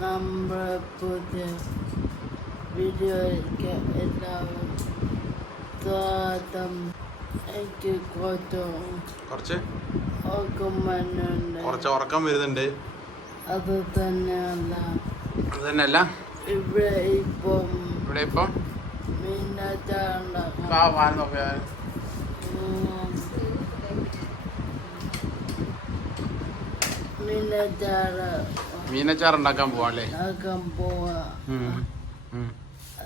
നമ്മുടെ പുതിയ വീഡിയോയ്ക്ക് എല്ലാവരും സ്വാഗതം. എനിക്ക് കുറച്ച്? കുറച്ച് ഉറക്കം വരുന്നുണ്ട്. അത് തന്നെയല്ല. അത് തന്നെയല്ല? ഇവിടെ ഇപ്പം ഇവിടെ ഇപ്പം? മീനച്ചാറുണ്ടാക്കാം മീനച്ചാർ ഉണ്ടാക്കാൻ പോവാല്ലേ പോവാ.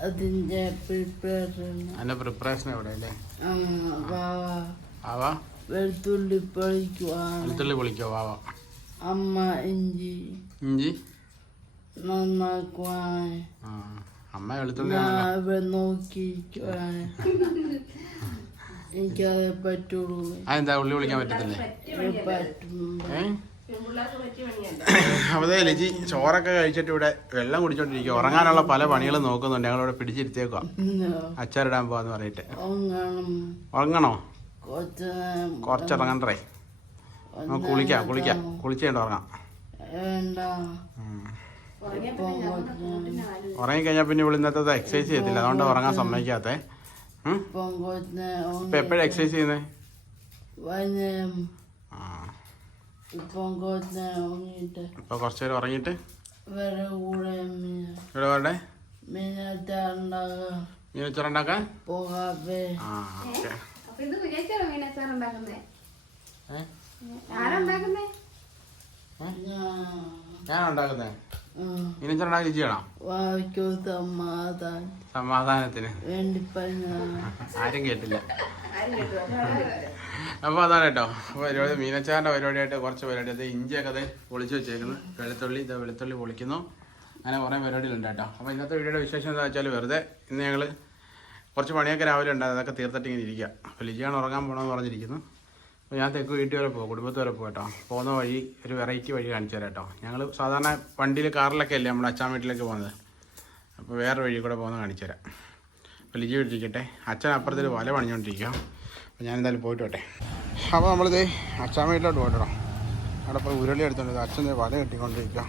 അതിന്റെ പ്രിപ്പറേഷൻ അതിന്റെ പ്രിപ്പറേഷൻ എവിടെ അല്ലേ ആവാ വെളുത്തുള്ളി പൊളിക്കുവാണ്. വെളുത്തുള്ളി പൊളിക്കോ? വാവ അമ്മ ഇഞ്ചി ഇഞ്ചി? അമ്മ വെളുത്തുള്ളി. ഇവിടെ നോക്കിയിരിക്കുവാൻ എനിക്കതേ പറ്റുള്ളൂ. അതെന്താ ഉള്ളി വിളിക്കാൻ പറ്റത്തില്ലേ? പറ്റും. ദേ ലിജി. ചോറൊക്കെ കഴിച്ചിട്ട് ഇവിടെ വെള്ളം കുടിച്ചോണ്ടിരിക്കുക ഉറങ്ങാനുള്ള പല പണികളും നോക്കുന്നുണ്ട്. ഞങ്ങളിവിടെ പിടിച്ചിരുത്തേക്കുക അച്ചാറിടാൻ പോവാന്ന് പറഞ്ഞിട്ട്. ഉറങ്ങണോ. കൊറച്ചിറങ്ങണ്ടേ? നമുക്ക് കുളിക്കാം കുളിക്കാം. കുളിച്ചേണ്ട ഉറങ്ങാം. ഉറങ്ങിക്കഴിഞ്ഞാ ഉറങ്ങിക്കഴിഞ്ഞാൽ പിന്നെ ഇവിടെ ഇന്നത്തെ എക്സസൈസ് ചെയ്യത്തില്ല. അതുകൊണ്ട് ഉറങ്ങാൻ സമ്മതിക്കാത്ത? ഇപ്പം എപ്പോഴാണ് എക്സസൈസ് ചെയ്യുന്നത് ആ. ഇപ്പം ഉറങ്ങിയിട്ട് ഇപ്പൊ കുറച്ചു നേരം ഉറങ്ങിയിട്ട്? വേറെ കൂടെ മീൻ ഇവിടെ വേണ്ടേ? മീനച്ചാർ ഉണ്ടാക്കാൻ പോകാതെ ആ ഓക്കെ. മീനച്ചാർ ഉണ്ടാക്കി ചെയ്യണം സമാധാനത്തിന്. വേണ്ടി ആരും കേട്ടില്ല. അപ്പോൾ അതാണ് കേട്ടോ. പരിപാടി മീനച്ചാറിന്റെ പരിപാടിയായിട്ട് കുറച്ച് പരിപാടി. അത് ഇഞ്ചിയൊക്കെ അത് പൊളിച്ച് വെച്ചേക്കുന്നത് വെളുത്തുള്ളി ഇത് വെളുത്തുള്ളി പൊളിക്കുന്നു. അങ്ങനെ കുറേ പരിപാടികളുണ്ട് കേട്ടോ. അപ്പോൾ ഇന്നത്തെ വീഡിയോയുടെ വിശേഷം എന്താ വെച്ചാൽ വെറുതെ ഇന്ന് ഞങ്ങൾ കുറച്ച് പണിയൊക്കെ രാവിലെ ഉണ്ടായത് അതൊക്കെ തീർത്തിട്ട് ഇങ്ങനെ ഇരിക്കുക അപ്പോൾ ലിജിയാണ് ഉറങ്ങാൻ പോകണമെന്ന് പറഞ്ഞിരിക്കുന്നു. അപ്പോൾ ഞാൻ തെക്ക് വീട്ടിൽ വരെ പോകും കുടുംബത്ത് വരെ പോകും കേട്ടോ. പോകുന്ന വഴി ഒരു വെറൈറ്റി വഴി കാണിച്ചു കേട്ടോ. ഞങ്ങൾ സാധാരണ വണ്ടിയിൽ കാറിലൊക്കെ അല്ലേ നമ്മുടെ അച്ഛൻ വീട്ടിലേക്ക് പോകുന്നത്? അപ്പോൾ വേറെ വഴി കൂടെ പോകുന്നത് കാണിച്ചു തരാം. അപ്പോൾ ലിജി വീട്ടിരിക്കട്ടെ അച്ഛൻ അപ്പുറത്തിൽ വല പണിഞ്ഞുകൊണ്ടിരിക്കുക അപ്പോൾ ഞാൻ എന്തായാലും പോയിട്ട് വട്ടെ അപ്പോൾ നമ്മളിത് അച്ഛൻ പോയിട്ടോ അവിടെ ഇപ്പോൾ ഉരുളി എടുത്തോണ്ട് അച്ഛൻ വല കെട്ടിക്കൊണ്ടിരിക്കുക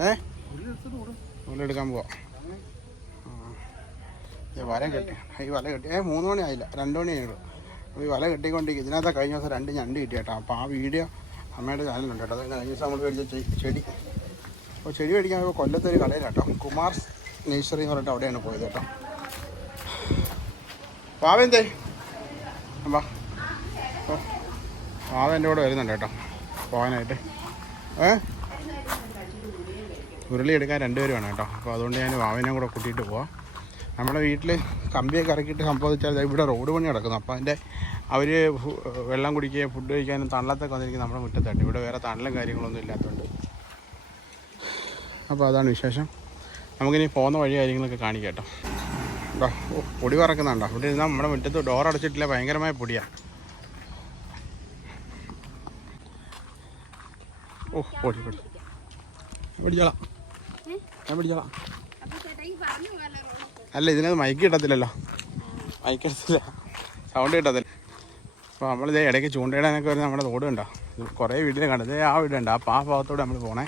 ഏ? ഉരുളി എടുക്കാൻ പോവാം. വല കെട്ടി ഈ വല കെട്ടി ഏ മൂന്ന് മണി ആയില്ല രണ്ട് മണി ആയുള്ളൂ. അപ്പോൾ ഈ വല കെട്ടിക്കൊണ്ടിരിക്കും ഇതിനകത്ത് കഴിഞ്ഞ ദിവസം രണ്ട് ഞണ്ട് കിട്ടി കേട്ടോ അപ്പോൾ ആ വീഡിയോ അമ്മയുടെ ചാനലുണ്ട് കേട്ടോ. അത് കഴിഞ്ഞ ദിവസം നമ്മൾ മേടിച്ച ചെടി. അപ്പോൾ ചെടി മേടിക്കാൻ കൊല്ലത്തൊരു കടയിലാട്ടോ. കുമാർ നേഴ്സറി എന്ന് പറഞ്ഞിട്ട് അവിടെയാണ് പോയത് കേട്ടോ. വാവെന്തേ വാ. വാവ എന്റെ കൂടെ വരുന്നുണ്ട് കേട്ടോ പോകാനായിട്ട്. ഏ? ഉരുളി എടുക്കാൻ രണ്ടുപേരും വേണം കേട്ടോ. അപ്പോൾ അതുകൊണ്ട് ഞാൻ വാവനെ കൂടെ കൂട്ടിയിട്ട് പോവാം. നമ്മുടെ വീട്ടിൽ കമ്പിയൊക്കെ ഇറക്കിയിട്ട് സംഭവിച്ചാൽ ഇവിടെ റോഡ് പണി നടക്കുന്നു. അപ്പോൾ അതിന്റെ അവർ വെള്ളം കുടിക്കുകയും ഫുഡ് കഴിക്കാനും തണലത്തൊക്കെ വന്നിരിക്കും നമ്മുടെ മുറ്റത്തായിട്ട് ഇവിടെ വേറെ തണലും കാര്യങ്ങളൊന്നും ഇല്ലാത്തതുകൊണ്ട്. അപ്പോൾ അതാണ് വിശേഷം. നമുക്കിനി പോകുന്ന വഴി കാര്യങ്ങളൊക്കെ കാണിക്കാം കേട്ടോ. പൊടി പറക്കുന്നുണ്ടോ? ഇവിടെ ഇരുന്നാൽ നമ്മുടെ മുറ്റത്ത് ഡോർ അടച്ചിട്ടില്ല ഭയങ്കരമായ പൊടിയാണ് ഓ പൊടി പൊടി. പിടിച്ചോളാം. ഞാൻ അല്ല ഇതിനകത്ത് മൈക്ക് കിട്ടത്തില്ലല്ലോ. മൈക്ക് കിട്ടത്തില്ല. സൗണ്ട് കിട്ടത്തില്ല. അപ്പോൾ നമ്മളിത് ഇടയ്ക്ക് ചൂണ്ടയിടാനൊക്കെ വരുന്ന നമ്മുടെ റോഡ് ഉണ്ടോ കുറേ വീട്ടിൽ കണ്ടത് ആ വീടുണ്ട് അപ്പോൾ ആ ഭാഗത്തോടെ നമ്മൾ പോണേ.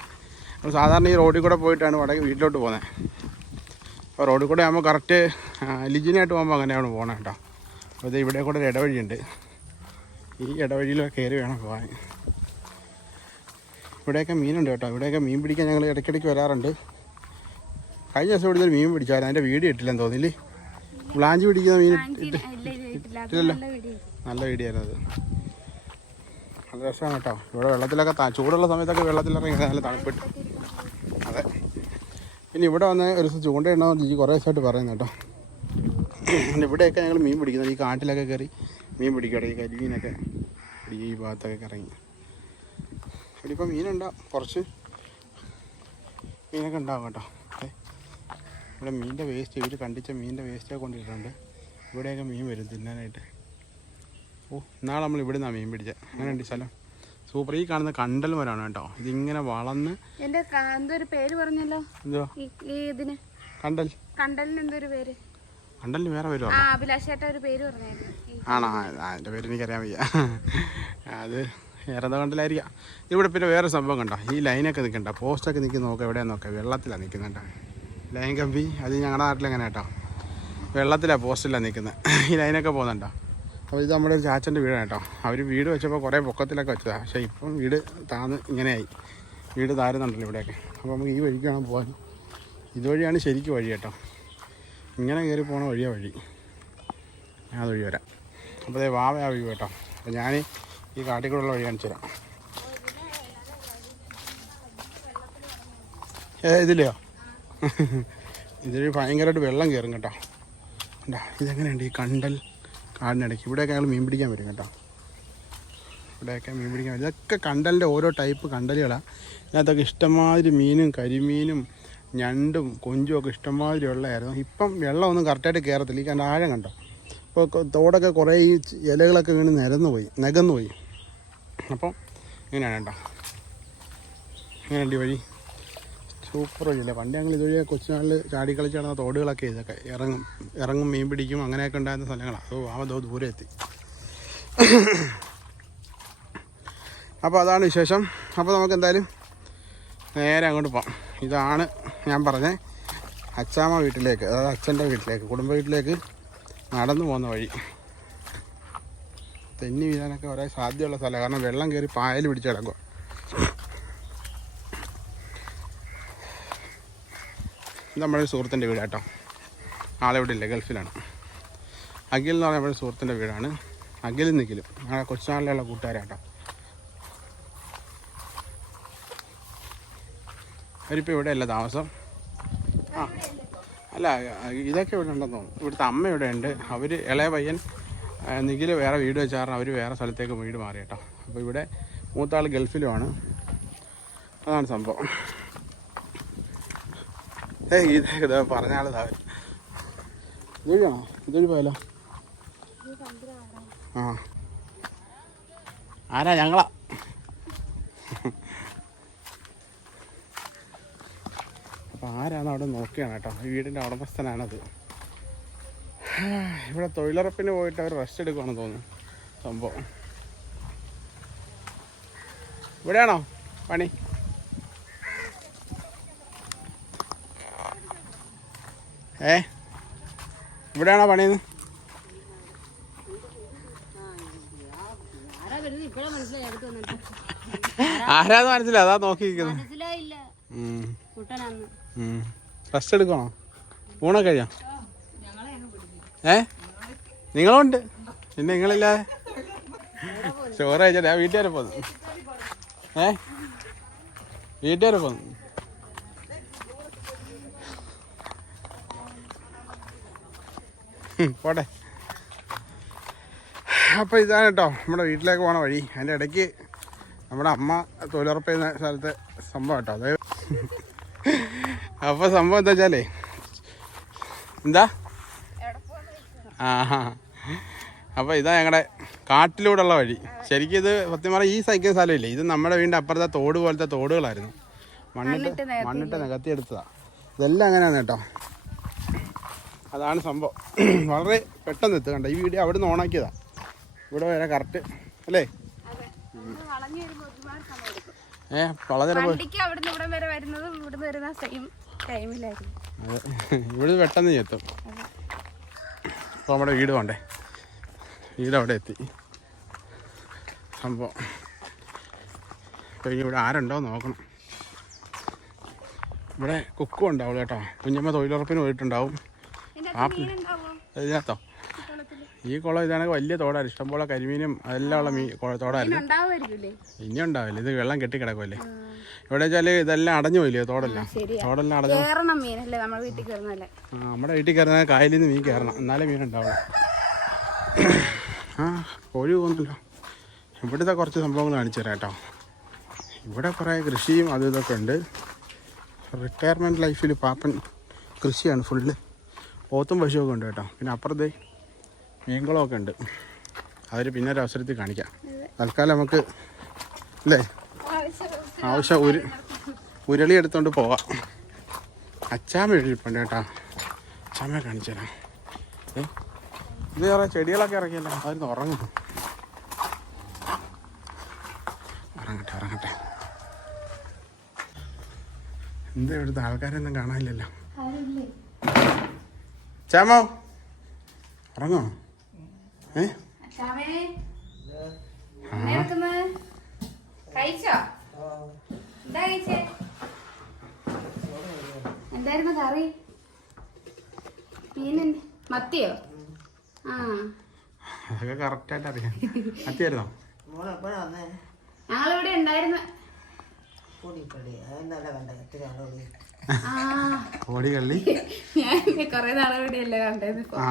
നമ്മൾ സാധാരണ ഈ റോഡിൽ കൂടെ പോയിട്ടാണ് വടക്ക് വീട്ടിലോട്ട് പോകുന്നത് അപ്പോൾ റോഡിൽ കൂടെ ആകുമ്പോൾ കറക്റ്റ് ലിജിനായിട്ട് പോകുമ്പോൾ അങ്ങനെയാണ് പോകണം കേട്ടോ അപ്പോൾ ഇത് ഇവിടെ കൂടെ ഒരു ഇടവഴിയുണ്ട്. ഈ ഇടവഴിയിലൊക്കെ കയറി വേണം പോകാൻ ഇവിടെയൊക്കെ മീനുണ്ട് കേട്ടോ. ഇവിടെയൊക്കെ മീൻ പിടിക്കാൻ ഞങ്ങൾ ഇടയ്ക്കിടയ്ക്ക് വരാറുണ്ട്. കഴിഞ്ഞ ദിവസം ഇവിടുന്ന് മീൻ പിടിച്ചായിരുന്നു. അതിന്റെ വീട് ഇട്ടില്ലെന്ന് തോന്നില്ലേ ബ്ലാഞ്ചി പിടിക്കുന്ന മീൻ ഇട്ട് ഇട്ടില്ലല്ലോ? നല്ല വീടിയായിരുന്നു അത്. നല്ല രസമാണ് കേട്ടോ. ഇവിടെ വെള്ളത്തിലൊക്കെ ചൂടുള്ള സമയത്തൊക്കെ വെള്ളത്തിലിറങ്ങി നല്ല തണുപ്പിട്ട്. അതെ. പിന്നെ ഇവിടെ വന്ന് ഒരു ദിവസം ചൂണ്ടയിടണമെന്ന് ജിജി കുറേ ദിവസമായിട്ട് പറയുന്നു കേട്ടോ. ഇവിടെയൊക്കെ ഞങ്ങൾ മീൻ പിടിക്കുന്നത് ഈ കാട്ടിലൊക്കെ കയറി മീൻ പിടിക്കട്ടെ ഈ കരിമീനൊക്കെ പിടിക്കുക ഈ ഭാഗത്തൊക്കെ കറങ്ങി ഇവിടെ ഇപ്പോൾ മീനുണ്ടാവും കുറച്ച് മീനൊക്കെ ഉണ്ടാവും കേട്ടോ. ഇവിടെ മീനിന്റെ വേസ്റ്റ് ഇവർ കണ്ടിച്ച മീനിന്റെ വേസ്റ്റൊക്കെ കൊണ്ടിട്ടിട്ടുണ്ട്. ഇവിടെയൊക്കെ മീൻ വരും തിന്നാനായിട്ട്. ഓ നാളെ നമ്മൾ ഇവിടെ നിന്നാണ് മീൻ പിടിച്ചത് അങ്ങനെ ഉണ്ട് സ്ഥലം. സൂപ്പർ. ഈ കാണുന്ന കണ്ടൽ മരമാണ് കേട്ടോ. ഇതിങ്ങനെ വളർന്ന് എന്റെ എന്തോ പേര് പറഞ്ഞല്ലോ? എന്തോ? ഇതിന് കണ്ടൽ. കണ്ടലിന് എന്തോ പേര്? കണ്ടലിന് വേറെ പേര് ആണോ? എന്റെ പേര് എനിക്കറിയാൻ വയ്യ. അത് ഏറെന്താണ്ടിലായിരിക്കാം ഇവിടെ പിന്നെ വേറെ സംഭവം കണ്ടോ? ഈ ലൈനൊക്കെ നിൽക്കണ്ട. പോസ്റ്റൊക്കെ നിൽക്കുന്ന നോക്കാം എവിടെയാന്ന് നോക്കാം. വെള്ളത്തിലാണ് നിൽക്കുന്നുണ്ട്. ലൈൻ കമ്പി അത് ഞങ്ങളുടെ നാട്ടിൽ എങ്ങനെ കേട്ടോ? വെള്ളത്തിലാണ് പോസ്റ്റിലാണ് നിൽക്കുന്നത് ഈ ലൈനൊക്കെ പോകുന്നുണ്ടോ? അപ്പോൾ ഇത് നമ്മുടെ ഒരു ചാച്ചന്റെ വീടാണ് കേട്ടോ. അവർ വീട് വെച്ചപ്പോൾ കുറേ പൊക്കത്തിലൊക്കെ വെച്ചതാണ് പക്ഷേ ഇപ്പം വീട് താന്ന് ഇങ്ങനെയായി. വീട് താരുന്നുണ്ടല്ലോ ഇവിടെയൊക്കെ. അപ്പോൾ നമുക്ക് ഈ വഴിക്കാണ് പോകാൻ ഇതുവഴിയാണ് ശരിക്കും വഴി കേട്ടോ. ഇങ്ങനെ കയറി പോണ വഴിയാ വഴി. ഞാൻ അതുവഴി വരാം. അപ്പോൾ അതേ വാവയാ വഴി കേട്ടോ. അപ്പോൾ ഞാൻ ഈ കാട്ടിക്കൂടുള്ള വഴി കാണിച്ചു തരാം. ഏ ഇതിലെയോ? ഇതിൽ ഭയങ്കരമായിട്ട് വെള്ളം കയറും കേട്ടോ. ഉണ്ടാ ഇതെങ്ങനെയുണ്ട് ഈ കണ്ടൽ കാടിനിടയ്ക്ക്? ഇവിടെയൊക്കെ ഞങ്ങൾ മീൻ പിടിക്കാൻ വരും കേട്ടോ. ഇവിടെയൊക്കെ മീൻ പിടിക്കാൻ വരും. ഇതൊക്കെ കണ്ടലിന്റെ ഓരോ ടൈപ്പ് കണ്ടലുകളാണ് ഇതിനകത്തൊക്കെ ഇഷ്ടമാതിരി മീനും കരിമീനും ഞണ്ടും കൊഞ്ചും ഒക്കെ ഇഷ്ടംമാതിരി വെള്ളമായിരുന്നു ഇപ്പം വെള്ളമൊന്നും കറക്റ്റായിട്ട് കയറത്തില്ല ഈ കണ്ട ആഴം കണ്ടോ? അപ്പോൾ തോടൊക്കെ കുറേ ഈ ഇലകളൊക്കെ വീണ് നിരന്നു പോയി നികന്നു പോയി അപ്പം ഇങ്ങനെയാണ് കേട്ടോ ഇങ്ങനെയുണ്ട് വഴി. സൂപ്പർ വഴിയല്ലേ? പണ്ട് ഞങ്ങൾ ഇതുവഴി കൊച്ചുനാളിൽ ചാടി നടന്ന തോടുകളൊക്കെ ഇതൊക്കെ ഇറങ്ങും ഇറങ്ങും മീൻ പിടിക്കും അങ്ങനെയൊക്കെ ഉണ്ടായിരുന്ന സ്ഥലങ്ങളാണ് അതോ ആ ദൂരെ എത്തി അപ്പോൾ അതാണ് വിശേഷം. അപ്പോൾ നമുക്ക് എന്തായാലും നേരെ അങ്ങോട്ട് പോകാം ഇതാണ് ഞാൻ പറഞ്ഞ അച്ചാമ്മ വീട്ടിലേക്ക് അതായത് അച്ഛന്റെ വീട്ടിലേക്ക് കുടുംബ വീട്ടിലേക്ക് നടന്നു പോകുന്ന വഴി. തെന്നി വീഴാനൊക്കെ ഒരേ സാധ്യതയുള്ള സ്ഥലമാണ് കാരണം വെള്ളം കയറി പായൽ പിടിച്ച് കിടക്കുക ഇത് നമ്മുടെ സുഹൃത്തിന്റെ വീട് കേട്ടോ ആളിവിടെ ഇല്ല ഗൾഫിലാണ്. അഖിൽ എന്ന് പറയുമ്പോൾ സുഹൃത്തിന്റെ വീടാണ്. അഖിലും നിഖിലും ഞങ്ങളുടെ കൊച്ചുനാളിലുള്ള കൂട്ടുകാരാട്ടോ. അവരിപ്പോൾ ഇവിടെ അല്ല താമസം. ആ. അല്ല ഇതൊക്കെ ഇവിടെ ഉണ്ടെന്ന് തോന്നുന്നു. ഇവിടുത്തെ അമ്മ ഇവിടെ ഉണ്ട് അവർ ഇളയ പയ്യൻ നിഖിൽ വേറെ വീട് വെച്ച അവർ വേറെ സ്ഥലത്തേക്ക് വീട് മാറി കേട്ടോ അപ്പോൾ ഇവിടെ മൂത്താൾ ഗൾഫിലുമാണ്. അതാണ് സംഭവം. ഏ ഇതൊക്കെ ഇതാ പറഞ്ഞാൽ ഇതാ ഇതൊഴിയാണോ ഇതൊഴി പോയാലോ? ആ. ആരാ ഞങ്ങളാ? അപ്പോൾ ആരാണ് അവിടെ നോക്കുകയാണ് കേട്ടോ. ഈ വീടിന്റെ ഉടമസ്ഥനാണത്. ഇവിടെ തൊഴിലുറപ്പിന് പോയിട്ട് അവർ റെസ്റ്റ് എടുക്കുവാണെന്ന് തോന്നുന്നു സംഭവം. ഇവിടെയാണോ പണി? ഏ? ഇവിടെയാണോ പണിയെന്ന്? ആരാന്ന് മനസ്സിലായി. അതാ നോക്കിയിരിക്കുന്നത്. മനസ്സിലായില്ല. കുട്ടനാന്ന്. റെസ്റ്റ് എടുക്കണോ? ഊണൊക്കെ കഴിയാം ഏ? നിങ്ങളുണ്ട്? പിന്നെ നിങ്ങളില്ല? ചോറ് കഴിച്ചാൽ ഞാൻ വീട്ടുകാരെ പോന്നു ഏ? വീട്ടുകാരെ പോന്നു പോട്ടെ. അപ്പോൾ ഇതാണ് കേട്ടോ നമ്മുടെ വീട്ടിലേക്ക് പോണ വഴി. അതിന്റെ ഇടയ്ക്ക് നമ്മുടെ അമ്മ തൊഴിലുറപ്പ് ചെയ്യുന്ന സ്ഥലത്തെ സംഭവം കേട്ടോ. അതായത് അപ്പോൾ സംഭവം എന്താ വെച്ചാലേ? എന്താ? ആ അപ്പോൾ ഇതാ ഞങ്ങളുടെ കാട്ടിലൂടെയുള്ള വഴി. ശരിക്കും ഇത് സത്യം പറഞ്ഞാൽ ഈ സൈക്കിൾ സ്ഥലമില്ലേ? ഇത് നമ്മുടെ വീടിന്റെ അപ്പുറത്തെ തോട് പോലത്തെ തോടുകളായിരുന്നു. മണ്ണിട്ട് മണ്ണിട്ട് നികത്തിയെടുത്തതാ ഇതെല്ലാം അങ്ങനെയാണ് കേട്ടോ. അതാണ് സംഭവം. വളരെ പെട്ടെന്ന് എത്തുക കണ്ടോ? ഈ വീഡിയോ അവിടെ നിന്ന് ഓണാക്കിയതാ. ഇവിടെ വരെ കറക്റ്റ്. അല്ലേ? ഏഹ് വളരെ ഇവിടം പെട്ടെന്ന് എത്തും. അപ്പോൾ നമ്മുടെ വീട് വേണ്ടേ? വീട് അവിടെ എത്തി. സംഭവം കഴിഞ്ഞ ഇവിടെ ആരുണ്ടോ നോക്കണം. ഇവിടെ കുക്കും ഉണ്ടാവുള്ളൂ കേട്ടോ. കുഞ്ഞമ്മ തൊഴിലുറപ്പിന് പോയിട്ടുണ്ടാവും. ആ ഇതിനകത്തോ? ഈ കുളം ഇതാണെങ്കിൽ വലിയ തോടാണ്. ഇഷ്ടംപോലെ കരിമീനും അതെല്ലാം ഉള്ള കുള- തോടായിരുന്നു ഇനി ഉണ്ടാവില്ല. ഇത് വെള്ളം കെട്ടി കിടക്കുമല്ലേ ഇവിടെ വെച്ചാൽ ഇതെല്ലാം അടഞ്ഞു പോയില്ലേ തോടെല്ലാം? തോടെല്ലാം അടഞ്ഞു നമ്മുടെ വീട്ടിൽ കയറുന്നല്ലേ ആ, നമ്മുടെ വീട്ടിൽ കയറുന്ന കായലിൽ നിന്ന് മീൻ കയറണം എന്നാലേ മീൻ ഉണ്ടാവുള്ളൂ. ആ കോഴി പോകുന്നല്ലോ ഇവിടുത്തെ കുറച്ച് സംഭവങ്ങൾ കാണിച്ചു തരാം കേട്ടോ. ഇവിടെ കുറേ കൃഷിയും അതും ഇതൊക്കെ ഉണ്ട്. റിട്ടയർമെന്റ് ലൈഫിൽ പാപ്പൻ കൃഷിയാണ് ഫുള്ള് പോത്തും പശുവൊക്കെ ഉണ്ട് കേട്ടോ. പിന്നെ അപ്പുറത്തെ മീൻകുളമൊക്കെ ഉണ്ട്. അവർ പിന്നെ ഒരു അവസരത്തിൽ കാണിക്കാം. തൽക്കാലം നമുക്ക് അല്ലേ ആവശ്യം ഉരു ഉരുളി എടുത്തോണ്ട് പോവാം. അച്ചാമ എഴുതിപ്പുണ്ട് കേട്ടോ. അച്ചാമ്മയെ കാണിച്ചു തരാം. ഇത് കുറേ ചെടികളൊക്കെ ഇറങ്ങിയല്ലോ. അവർ ഉറങ്ങും. ഉറങ്ങട്ടെ ഉറങ്ങട്ടെ. എന്താ ഇവിടുത്തെ ആൾക്കാരൊന്നും കാണാനില്ലല്ലോ? ചാമോ ഉറങ്ങോ എന്തായിരുന്നു കറി? മീൻ മത്തിയോ? ആ. അതൊക്കെ കറക്റ്റായിട്ട് അറിയാം. വന്നേ? ഞങ്ങളിവിടെ ഉണ്ടായിരുന്നു. അതെന്നല്ല വേണ്ട? എത്ര ആളോട് ആ. ഓടി കള്ളി ഞാൻ കൊറേ നാളെ ഇവിടെ അല്ലേ കണ്ടത് ഇപ്പൊ. ആ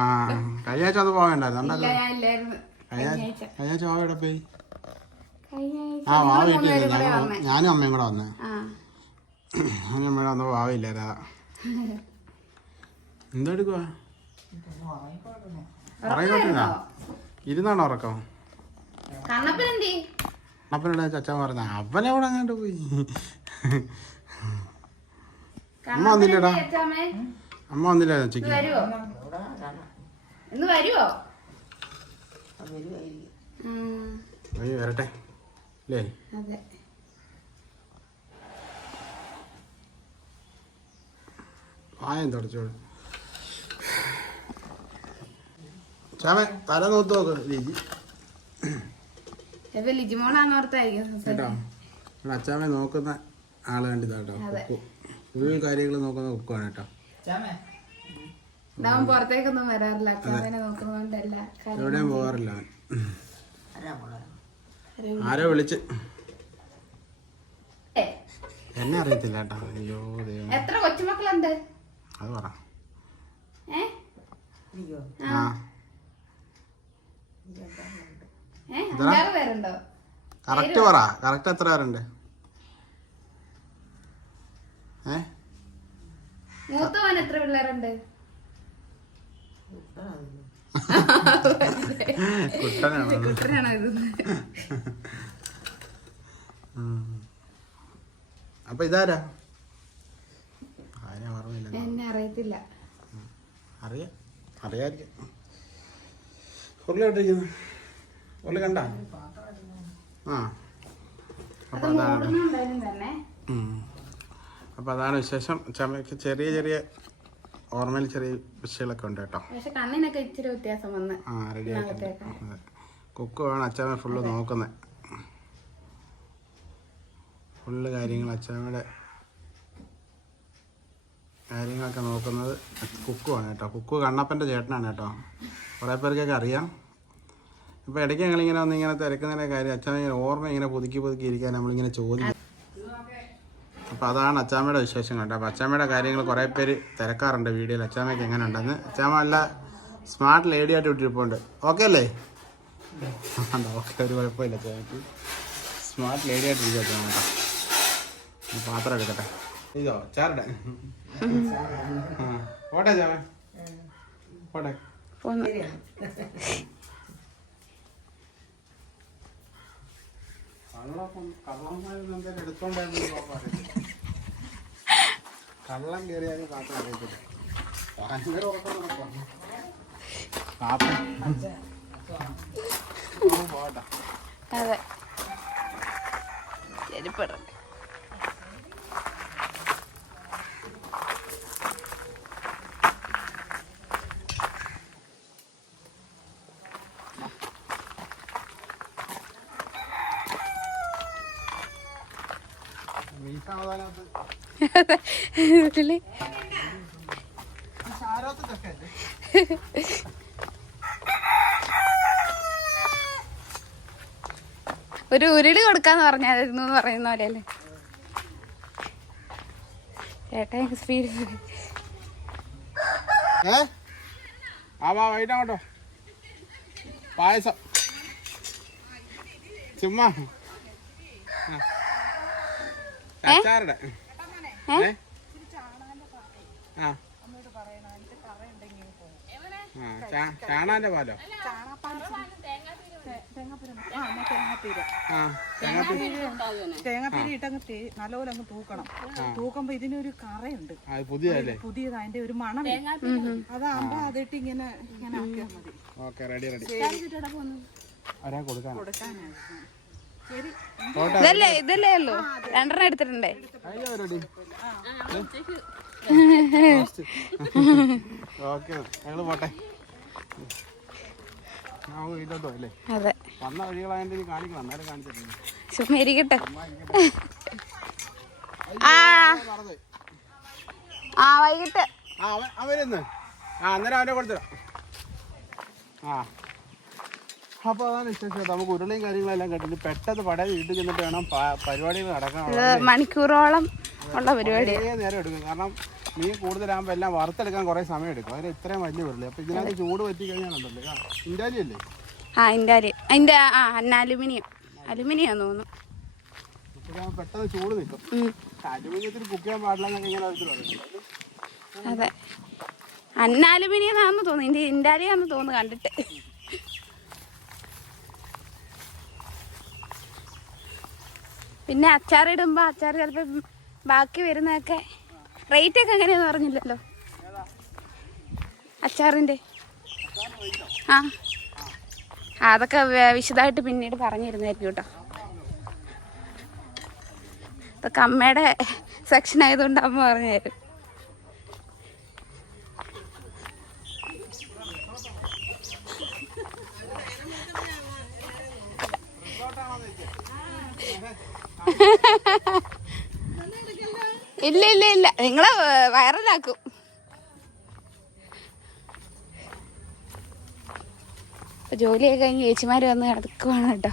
കഴിഞ്ഞ ആഴ്ച അത് പോകണ്ടായിരുന്നു കഴിഞ്ഞാഴ്ച ഇല്ലായിരുന്നു. വാവ എവിടെ പോയി? ആ വാവ കൂടെ വന്നേ. ഞാനും അമ്മയും കൂടെ വന്നേ. ഞാനും അമ്മയുടെ വന്നപ്പോൾ വാവയില്ലായിരുന്നു അതാ. എന്താ എടുക്കുവാ? പറയുന്നോ ഇരുന്നാണോ ഉറക്കം? കണ്ണപ്പനെന്തി? അപ്പനോട് ചച്ചാൻ പറഞ്ഞ. അവനെ കൂടെ അങ്ങോട്ട് പോയി? അമ്മ വന്നില്ലടാ. അമ്മ വന്നില്ല കാണാം. ഇന്ന് വരുവോ? അയ്യോ വരട്ടെ. അല്ലേ? അതെ. വായം തുടച്ചോളൂ ചാമേ തല നോത്ത് നോക്ക് ലിജി. ഇപ്പൊ ലിജിമോളാന്ന് ഓർത്തായിരിക്കും കേട്ടോ? അച്ചാമ്മ നോക്കുന്ന ആൾ കണ്ടിതാ ഫുൾ കാര്യങ്ങൾ നോക്കുന്ന നോക്കുകയാണ് കേട്ടോ. പുറത്തേക്കൊന്നും വരാറില്ല. എവിടെയും പോകാറില്ല അവൻ. ആരോ വിളിച്ച്? എന്നെ അറിയത്തില്ല കേട്ടോ. അയ്യോ ദൈവം എത്ര കൊച്ചുമക്കളുണ്ട്? അത് പറ. കറക്റ്റ് പറ. കറക്റ്റ് എത്ര പേരുണ്ട്? മൂത്തവൻ എത്ര പിള്ളേരുണ്ട്? കുട്ടനാണ്. അപ്പൊ ഇതാരാ? ആരാ എന്നെ അറിയത്തില്ല. അറിയാം. അറിയാതിരിക്കും ഉരുള കണ്ട? ആ. അപ്പൊ അതാണ് ഉം. അപ്പോൾ അതാണ് വിശേഷം. ചമയ്ക്ക് ചെറിയ ചെറിയ ഓർമ്മയിൽ ചെറിയ വിഷയങ്ങളൊക്കെ ഉണ്ട് കേട്ടോ. പക്ഷെ കണ്ണിനൊക്കെ ഇച്ചിരി വ്യത്യാസം വന്ന് ആ റെഡി ആയിട്ടുണ്ട്. ഇതിനകത്തേക്ക്. അതെ. കുക്ക് വേണം അച്ചാമ്മ ഫുള്ള് നോക്കുന്നത് ഫുള്ള് കാര്യങ്ങൾ അച്ചാമ്മയുടെ കാര്യങ്ങളൊക്കെ നോക്കുന്നത് കുക്കുവാണ് കേട്ടോ. കുക്കു കണ്ണപ്പന്റെ ചേട്ടനാണ് കേട്ടോ. കുറേ പേർക്കൊക്കെ അറിയാം. ഇപ്പോൾ ഇടയ്ക്ക് ഞങ്ങളിങ്ങനെ വന്ന് ഇങ്ങനെ തിരക്കുന്നതിന്റെ കാര്യം അച്ഛൻ ഇങ്ങനെ ഓർമ്മ ഇങ്ങനെ പുതുക്കി പുതുക്കി ഇരിക്കാൻ നമ്മളിങ്ങനെ ചോദിക്കും. അപ്പോൾ അതാണ് അച്ചാമ്മയുടെ വിശേഷം കേട്ടോ. അപ്പോൾ അച്ചാമ്മയുടെ കാര്യങ്ങൾ കുറേ പേര് തിരക്കാറുണ്ട് വീഡിയോയിൽ. അച്ചാമ്മയ്ക്ക് എങ്ങനെ ഉണ്ടെന്ന് അച്ചാമ്മ നല്ല സ്മാർട്ട് ലേഡി ആയിട്ട് വിട്ടിരിപ്പുണ്ട്. ഓക്കെ അല്ലേ? ഓക്കെ ഒരു കുഴപ്പമില്ല അച്ചാമ്മയ്ക്ക്. സ്മാർട്ട് ലേഡി ആയിട്ട് ഇരിക്കും അച്ചാമ്മ പാത്രം എടുക്കട്ടെ. ഇതോ ചാരട്ടെ ഓട്ടെ അച്ചാമ്മ. പോട്ടെ. കള്ളം കയറിയാലും പാത്രം അറിയത്തില്ല ഭയങ്കര ഉറക്കം നടക്കുവാ. പാത്രം ഓ, പോട്ടെ അതെ. ശരി മീസാണോ ഇതിൽ ഒരു ഉരുളി കൊടുക്കാന്ന് പറഞ്ഞായിരുന്നു എന്ന് പറയുന്ന പോലെയല്ലേ? ചേട്ടാ സ്പീഡ് ഏ? ആ വാ വൈകിട്ട് പായസം. ചുമ്മാ. അച്ചാറുടെ ഏ? ചാണാന്റെ പാലോ? ആ തേങ്ങാപ്പീര്. ഇട്ടങ്ങ് നല്ലപോലെ അങ്ങ് തൂക്കണം. തൂക്കുമ്പോ ഇതിനൊരു കറയുണ്ട്. പുതിയതല്ലേ? പുതിയത് അതിന്റെ ഒരു മണം. അതാകുമ്പോ അതിട്ട് ഇങ്ങനെ ഇങ്ങനെ ആക്കിയാൽ മതി. Okay ready ready. ഒരാ കൊടുക്കാൻ ഇതല്ലേ ഇതല്ലേ ഉള്ളൂ. രണ്ടെണ്ണം എടുത്തിട്ടുണ്ടേ? ഓക്കെ ഞങ്ങൾ പോട്ടെ. അതെ. വന്ന വഴികളായതിന്റെ ഇനി കാണിക്കണം. അന്നേരം കാണിച്ചിട്ടുണ്ട് ചുമ്മാ ഇരിക്കട്ടെ. ആ. ആ വൈകിട്ട്. ആ അവൻ അവരുന്ന്. ആ അന്നേരം അവനെ ആ. അപ്പോൾ അതാണ് വിശേഷം. നമുക്ക് ഉരുളയും കാര്യങ്ങളെല്ലാം കേട്ടിട്ട് പെട്ടെന്ന് പടയിൽ വീട്ടിൽ ചെന്നിട്ട് വേണം പരിപാടികൾ നടക്കാൻ മണിക്കൂറോളം ഉള്ള പരിപാടി. നേരം എടുക്കും. കാരണം മീൻ കൂടുതലാകുമ്പോൾ എല്ലാം വറുത്തെടുക്കാൻ കുറേ സമയം എടുക്കും. അതിന് ഇത്രയും വലിയ ഉരുളി. അപ്പോൾ ഇതിനകത്ത് ചൂട് പറ്റി കഴിഞ്ഞാലുണ്ടല്ലോ ആ ഇൻഡാലി അല്ലേ? ആ ഇൻഡാലി. അതിന്റെ ആ അലുമിനിയം. അലുമിനിയം തോന്നുന്നു. പെട്ടെന്ന് ചൂട് നിൽക്കും അലുമിനിയത്തിൽ കുക്ക് ചെയ്യാൻ പാടില്ല എന്നൊക്കെ ഇങ്ങനെ അതെ. അന്ന അലുമിനിയം ആണെന്ന് തോന്നുന്നു. ഇതിന്റെ ഇൻഡാലിയാന്ന് തോന്നുന്നു കണ്ടിട്ട്. പിന്നെ അച്ചാറിടുമ്പോൾ അച്ചാർ ചിലപ്പോൾ ബാക്കി വരുന്നതൊക്കെ റേറ്റ് ഒക്കെ എങ്ങനെയാന്ന് പറഞ്ഞില്ലല്ലോ? അച്ചാറിന്റെ ആ. അതൊക്കെ വിശദമായിട്ട് പിന്നീട് പറഞ്ഞിരുന്നായിരിക്കും കേട്ടോ. ഇതൊക്കെ അമ്മയുടെ സെക്ഷൻ ആയതുകൊണ്ട് അമ്മ പറഞ്ഞു ഇല്ല ഇല്ല ഇല്ല നിങ്ങളെ വൈറലാക്കും ജോലിയൊക്കെ കഴിഞ്ഞ് ചേച്ചിമാർ വന്ന് കിടക്കുവാണ് കേട്ടോ.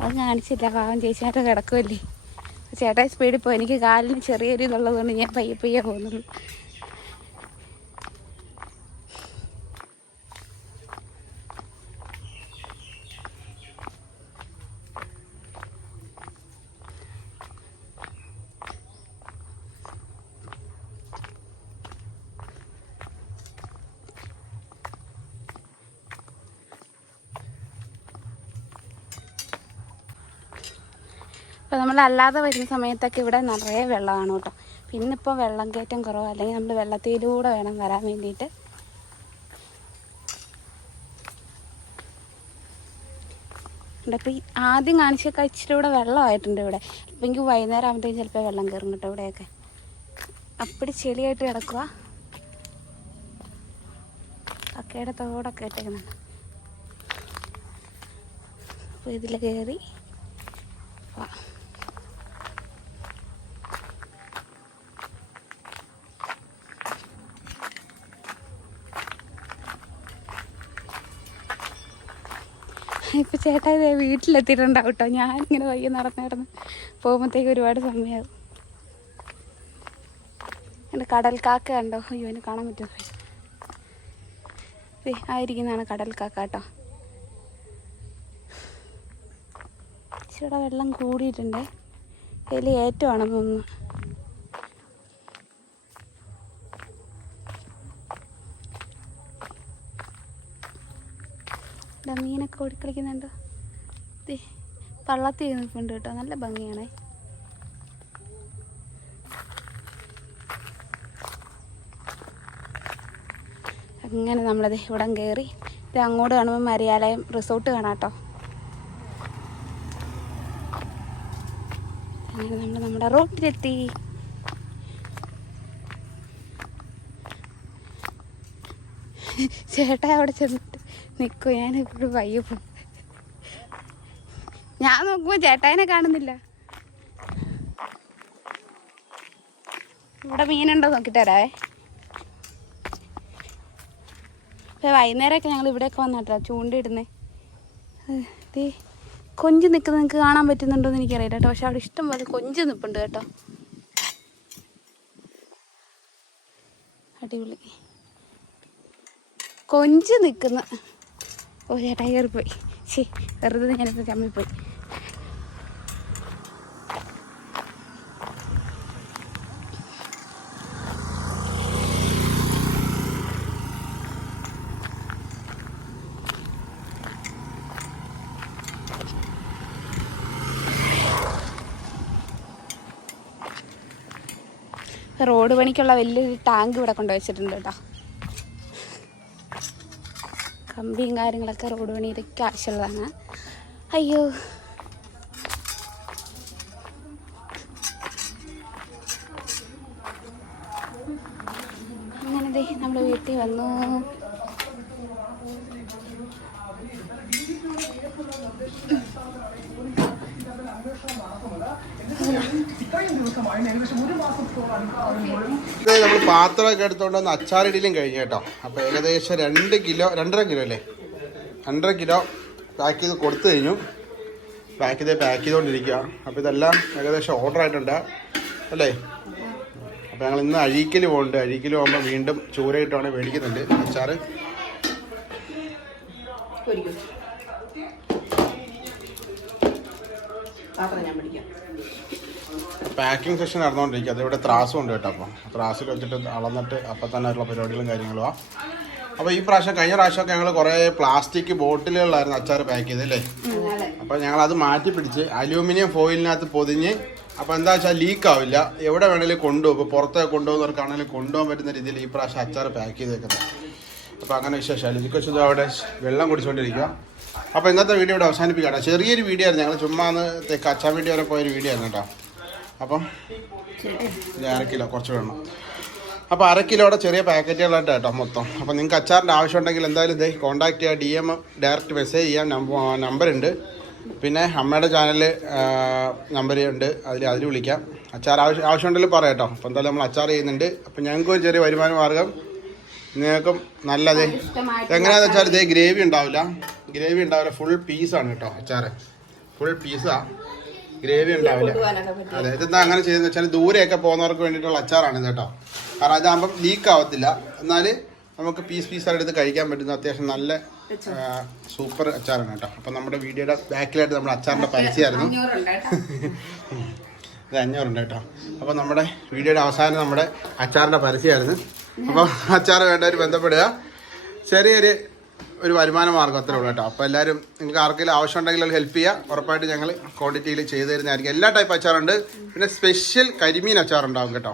അത് കാണിച്ചില്ല പാവം ചേച്ചിമാരെ കിടക്കുമല്ലേ ചേട്ടായി സ്പീഡിൽ പോയി. എനിക്ക് കാലിന് ചെറിയൊരു ഇതുള്ളത് കൊണ്ട് ഞാൻ പയ്യെ പയ്യെ പോകുന്നുള്ളൂ അപ്പോൾ നമ്മൾ അല്ലാതെ വരുന്ന സമയത്തൊക്കെ ഇവിടെ നിറയെ വെള്ളമാണ് കേട്ടോ. പിന്നെ ഇപ്പോൾ വെള്ളം കയറ്റം കുറവ് അല്ലെങ്കിൽ നമ്മൾ വെള്ളത്തിലൂടെ വേണം വരാൻ വേണ്ടിയിട്ട്. ഇപ്പോൾ ഈ ആദ്യം കാണിച്ച ഇവിടെ വെള്ളമായിട്ടുണ്ട് ഇവിടെ. അപ്പോൾ എനിക്ക് വൈകുന്നേരം ആകുമ്പോഴത്തേക്കും ചിലപ്പോൾ വെള്ളം കയറും കേട്ടോ ഇവിടെയൊക്കെ. അപ്പടി ചെളിയായിട്ട് കിടക്കുക അക്കയുടെ തോടൊക്കെ ഇട്ടേക്കുന്നുണ്ട്. അപ്പോൾ ഇതിൽ കയറി വാ ഇപ്പൊ ചേട്ടാ ഇതേ വീട്ടിലെത്തിയിട്ടുണ്ടാവും കേട്ടോ ഞാൻ ഇങ്ങനെ വയ്യ നടന്ന് നടന്ന് പോകുമ്പോഴത്തേക്ക് ഒരുപാട് സമയമാകും എന്റെ കടൽ കാക്ക കണ്ടോ? അയ്യോ എന്നെ കാണാൻ പറ്റുമോ? ആയിരിക്കുന്നതാണ് കടൽ കാക്ക കേട്ടോ. ഇച്ചിരി വെള്ളം കൂടിയിട്ടുണ്ട്. ഇതിൽ ഏറ്റവും ആണെന്ന് തോന്നുന്നു. ഇതാ മീനൊക്കെ ഓടിക്കളിക്കുന്നുണ്ട്. ദേ, നിൽപ്പുണ്ട് കേട്ടോ. നല്ല ഭംഗിയാണേ. അങ്ങനെ നമ്മളത് ഇവിടം കയറി ഇത് അങ്ങോട്ട് കാണുമ്പോൾ മരിയാലയം റിസോർട്ട് കാണാം കേട്ടോ. അങ്ങനെ നമ്മൾ നമ്മുടെ റോട്ടിലെത്തി. ചേട്ടാ അവിടെ ചെന്നിട്ട് നിൽക്കും ഞാൻ എപ്പോഴും വയ്യ ഞാൻ നോക്കുമ്പോൾ ചേട്ടായിനെ കാണുന്നില്ല. ഇവിടെ മീനുണ്ടോ നോക്കിട്ട് തരാവേ ഇപ്പൊ വൈകുന്നേരമൊക്കെ ഞങ്ങൾ ഇവിടെയൊക്കെ വന്നിട്ടോ ചൂണ്ടിടുന്നേ. ദേ കൊഞ്ച് നിൽക്കുന്നത് നിങ്ങൾക്ക് കാണാൻ പറ്റുന്നുണ്ടോ എന്ന് എനിക്കറിയില്ല കേട്ടോ. പക്ഷെ അവിടെ ഇഷ്ടം പോലെ കൊഞ്ച് നിൽപ്പുണ്ട് കേട്ടോ. അടിപൊളി. കൊഞ്ച് നിൽക്കുന്ന ഓ ചേട്ടാ കയറിപ്പോയി ശരി വെറുതെ ഞാനിപ്പോൾ ചമ്മിപ്പോയി റോഡ് പണിക്കുള്ള വലിയൊരു ടാങ്ക് ഇവിടെ കൊണ്ടുവച്ചിട്ടുണ്ട് കേട്ടോ. കമ്പിയും കാര്യങ്ങളൊക്കെ റോഡ് പണിയിലൊക്കെ ആവശ്യമുള്ളതാണ്. അയ്യോ. അങ്ങനെ ദേ നമ്മൾ വീട്ടിൽ വന്നു. ഇത്രയും ദിവസമായി ഏകദേശം ഒരു മാസത്തോളം നമ്മൾ പാത്രമൊക്കെ എടുത്തുകൊണ്ട് വന്ന് അച്ചാറിടലും കഴിഞ്ഞു കേട്ടോ. അപ്പോൾ ഏകദേശം രണ്ട് കിലോ രണ്ടര കിലോ അല്ലേ? രണ്ടര കിലോ പാക്ക് ചെയ്ത് കൊടുത്തു കഴിഞ്ഞു. പാക്ക് ചെയ്ത് പാക്ക് ചെയ്തുകൊണ്ടിരിക്കുക അപ്പോൾ ഇതെല്ലാം ഏകദേശം ഓർഡർ ആയിട്ടുണ്ട്. അല്ലേ? അപ്പോൾ ഞങ്ങൾ ഇന്ന് അഴീക്കൽ പോകുന്നുണ്ട് അഴീക്കൽ പോകുമ്പോൾ വീണ്ടും ചൂരയിട്ടാണ് മേടിക്കുന്നുണ്ട് അച്ചാറ് പാക്കിംഗ് സെഷൻ നടന്നുകൊണ്ടിരിക്കുക. അതിവിടെ ത്രാസും ഉണ്ട് കേട്ടോ അപ്പം. ത്രാസിൽ വെച്ചിട്ട് അളന്നിട്ട് അപ്പം തന്നെ ഉള്ള പരിപാടികളും കാര്യങ്ങളുമാണ് അപ്പോൾ ഈ പ്രാവശ്യം കഴിഞ്ഞ പ്രാവശ്യമൊക്കെ ഞങ്ങൾ കുറേ പ്ലാസ്റ്റിക് ബോട്ടിലുകളിലായിരുന്നു അച്ചാർ പാക്ക് ചെയ്തല്ലേ അപ്പോൾ ഞങ്ങൾ അത് മാറ്റി പിടിച്ച് അലൂമിനിയം ഫോയിലിനകത്ത് പൊതിഞ്ഞ് അപ്പോൾ എന്താ വെച്ചാൽ ലീക്ക് ആവില്ല. എവിടെ വേണേലും കൊണ്ടുപോകും. ഇപ്പോൾ പുറത്തൊക്കെ കൊണ്ടുപോകുന്നവർക്കാണെങ്കിലും കൊണ്ടുപോകാൻ പറ്റുന്ന രീതിയിൽ ഈ പ്രാവശ്യം അച്ചാർ പാക്ക് ചെയ്തേക്കുന്നത്. അപ്പോൾ അങ്ങനെ വിശേഷമല്ല ലിജി കൊച്ചു അവിടെ വെള്ളം കുടിച്ചുകൊണ്ടിരിക്കുക അപ്പോൾ ഇന്നത്തെ വീഡിയോ ഇവിടെ അവസാനിപ്പിക്കാം ചെറിയൊരു വീഡിയോ ആയിരുന്നു. ഞങ്ങൾ ചുമ്മാ ഒന്ന് തെക്ക് അച്ചാൻ വീഡിയോ വരെ പോയൊരു വീഡിയോ ആയിരുന്നു കേട്ടോ. അപ്പം ഇത് അര കിലോ കുറച്ച് വേണം അപ്പോൾ അര കിലോയുടെ ചെറിയ പാക്കറ്റുകളായിട്ട് കേട്ടോ മൊത്തം. അപ്പോൾ നിങ്ങൾക്ക് അച്ചാറിന്റെ ആവശ്യം ഉണ്ടെങ്കിൽ എന്തായാലും ഇതേ കോൺടാക്ട് ചെയ്യുക ഡി എം ഡയറക്റ്റ് മെസ്സേജ് ചെയ്യാം. നമ്പർ ഉണ്ട്. പിന്നെ അമ്മയുടെ ചാനൽ നമ്പർ ഉണ്ട്. അതിൽ അതിൽ വിളിക്കാം. അച്ചാർ ആവശ്യം ഉണ്ടെങ്കിൽ പറയാം കേട്ടോ. അപ്പോൾ എന്തായാലും നമ്മൾ അച്ചാർ ചെയ്യുന്നുണ്ട്. അപ്പോൾ ഞങ്ങൾക്കും ഒരു ചെറിയ വരുമാന മാർഗം. നിങ്ങൾക്കും നല്ലതേ. എങ്ങനെയാണെന്ന് വെച്ചാൽ ഇതേ ഗ്രേവി ഉണ്ടാവില്ല. ഗ്രേവി ഉണ്ടാവില്ല. ഫുൾ പീസാണ് കേട്ടോ അച്ചാർ ഫുൾ പീസാണ് ഗ്രേവി ഉണ്ടാവില്ല. അതെ ഇതെന്താ അങ്ങനെ ചെയ്യുന്നത് വെച്ചാൽ ദൂരെയൊക്കെ പോകുന്നവർക്ക് വേണ്ടിയിട്ടുള്ള അച്ചാറാണ് ഇത് കേട്ടോ. കാരണം അതാകുമ്പം ലീക്ക് ആവത്തില്ല എന്നാൽ നമുക്ക് പീസ് പീസായിട്ട് എടുത്ത് കഴിക്കാൻ പറ്റുന്ന അത്യാവശ്യം നല്ല സൂപ്പർ അച്ചാറാണ് കേട്ടോ. അപ്പം നമ്മുടെ വീഡിയോയുടെ ബാക്കിലായിട്ട് നമ്മുടെ അച്ചാറിന്റെ പരസ്യമായിരുന്നു. ഇത് അഞ്ഞൂറുണ്ട് കേട്ടോ. അപ്പോൾ നമ്മുടെ വീഡിയോയുടെ അവസാനം നമ്മുടെ അച്ചാറിന്റെ പരസ്യമായിരുന്നു. അപ്പോൾ അച്ചാർ വേണ്ടവർ ബന്ധപ്പെടുക. ചെറിയൊരു ഒരു വരുമാന മാർഗം അത്രേ ഉള്ളൂ കേട്ടോ. അപ്പോൾ എല്ലാവരും നിങ്ങൾക്ക് ആർക്കെങ്കിലും ആവശ്യം ഉണ്ടെങ്കിൽ ഹെൽപ്പ് ചെയ്യുക. ഉറപ്പായിട്ട് ഞങ്ങൾ ക്വാണ്ടിറ്റിയിൽ ചെയ്തു തരുന്നതായിരിക്കും. എല്ലാ ടൈപ്പ് അച്ചാറുണ്ട്. പിന്നെ സ്പെഷ്യൽ കരിമീൻ അച്ചാർ ഉണ്ടാവും കേട്ടോ.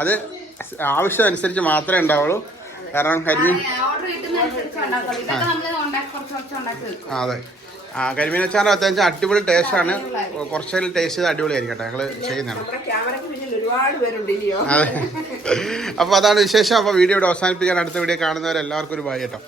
അത് ആവശ്യം അനുസരിച്ച് മാത്രമേ ഉണ്ടാവുള്ളൂ. കാരണം കരിമീൻ അതെ. ആ കരിമീൻ അച്ചാറിന് അത്യാവശ്യം അടിപൊളി ടേസ്റ്റാണ് കുറച്ചേലും ടേസ്റ്റ് ചെയ്ത് അടിപൊളിയായിരിക്കും കേട്ടോ. ഞങ്ങൾ ചെയ്യുന്നതാണ്. അതെ. അപ്പോൾ അതാണ് വിശേഷം. അപ്പോൾ വീഡിയോ ഇവിടെ അവസാനിപ്പിക്കാൻ അടുത്ത വീഡിയോ കാണുന്നവരെല്ലാവർക്കും ഒരു ബൈ കേട്ടോ